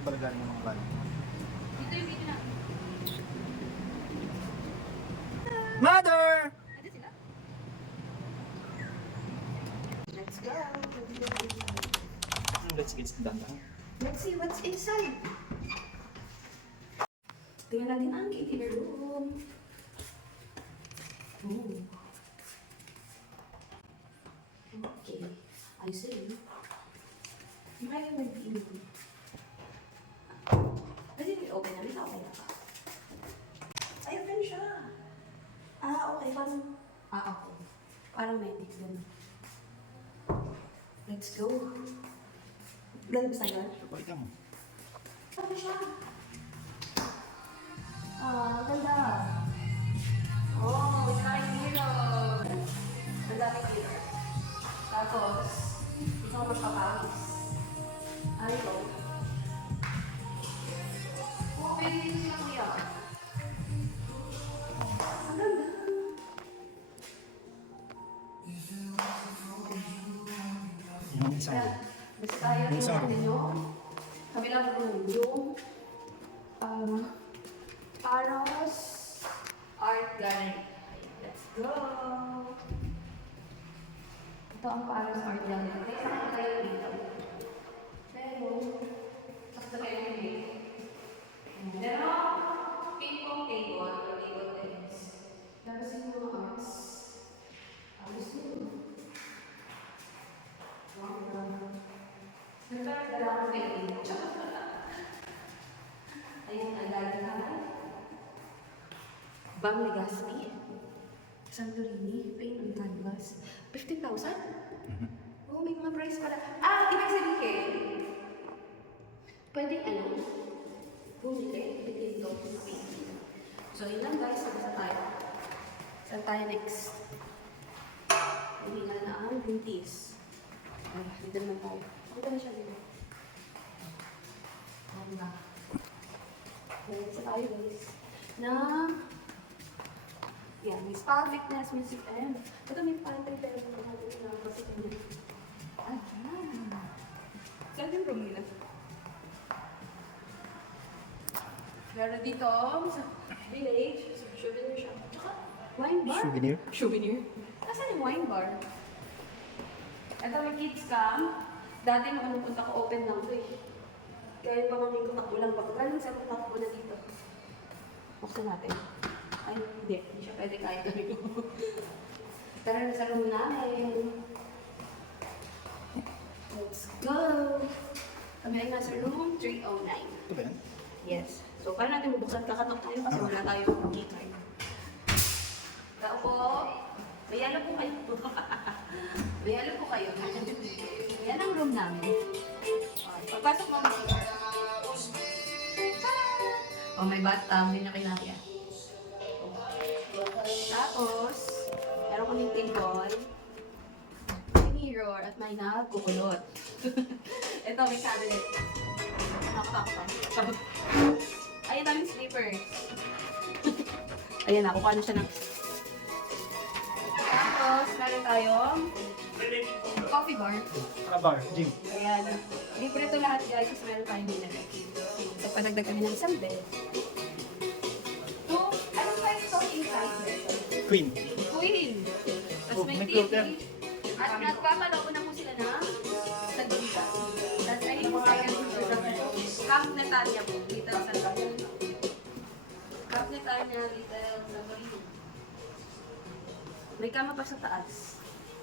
Doon pala galing yung mga client. Dito yung video na. Mother! Ito sila. Let's go. Let's get done. Let's see what's inside. Tingnan natin ang kitty room. Oh. Okay. I see. May mag-inom. Pwede may open na. May okay na ka. Ay, open siya. Okay. Parang, okay. Parang medic din. Let's go. Ganun ba sa'yo? Pakita mo. Ano siya? Ganda. Oh, may daming mirror. May daming mirror. Tapos, ito ang magpapawis. Ay, ito. Oh, pwede dito siya kuya. Ang ganda. Yung isang room. Basta tayo Yung isang room. ninyo. Kabilang room. Yung Paros Art Gallery. Let's go! Ito ang Paros Art Gallery. Kaya saan kayo dito? Pero, sakta kayo dito. Pero, ping-pong table or table tennis. Tapos yung mga arts. Tapos yun. Wow. Nagkaroon ako kay Ino. Ayun, ang galing naman. Bam Legaspi. Santorini. Paint on canvas. 15,000? Oh, may mga price pala. Ibig sabihin, pwedeng bumili. Bigyan ito. So, yun lang guys. Saan tayo? Saan tayo next? Hindi na ang green teas. Dito naman tayo. Dito na siya dito. Ano ba? Sa tayo guys. May spa, fitness, music, and ito may pantry pero kung natin na kasi kanya. Saan yung room nila? Pero dito, sa village, sa souvenir shop. Tsaka, wine bar. Souvenir? Souvenir. Nasaan yung wine bar? Ito may kids cam. Dati nung punta ko, open lang ito eh. Kaya pamangkin ko takbo lang. Pag galing sa takbo na dito. Buksan natin. Ay, hindi. Hindi siya pwede kaya kami ko. Tara na sa room namin. Let's go! Kami ay nasa room 309. Ito ba yan? Yes. So, paano natin bubuksan? Kakatok tayo kasi wala tayong key card. Tao po. May alam po kayo. May alam po kayo. Yan ang room namin. Okay, pagpasok mo ang CR. Oh, may bathtub. Hindi niya kinakaya. Tapos, meron kaming table, may mirror, at may nagkukulot. Ito, may cabinet. Nakatakot. Ayan, daming slippers. Ayan, nakukuha na siya ng... Tapos, meron tayong coffee bar. Bar, gym. Ayan. Libre ito lahat guys, kasi meron tayong dinner. So, padagdag kami ng isang bed. Anong price ito inside? Queen. Queen. Tapos Oh, may may TV. floater. At nagpapalao na po sila ng sagita. Tapos ay yung half na tanya po. Little San Gabriel. Half na tanya, Little San Gabriel. May kama pa sa taas.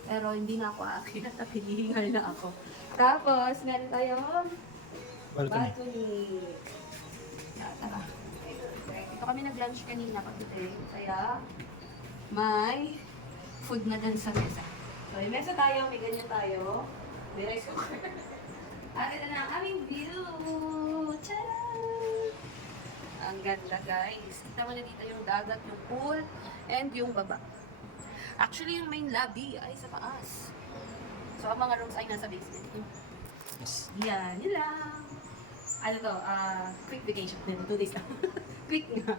Pero hindi na ako aakyat at hinihingal na ako. Tapos, meron tayong balcony. Tara. Ito kami nag-lunch kanina pagdating. Kaya, may food na dyan sa mesa. So, may mesa tayo, may ganyan tayo. May rice cooker. At ito na ang aming view! Tcharam! Ang ganda guys. Kita mo na dito yung dagat, yung pool, and yung baba. Actually, yung main lobby ay sa taas. So, ang mga rooms ay nasa basement. Yes. Yan, yun lang. Ano to? Quick vacation. 2 days lang. Quick nga.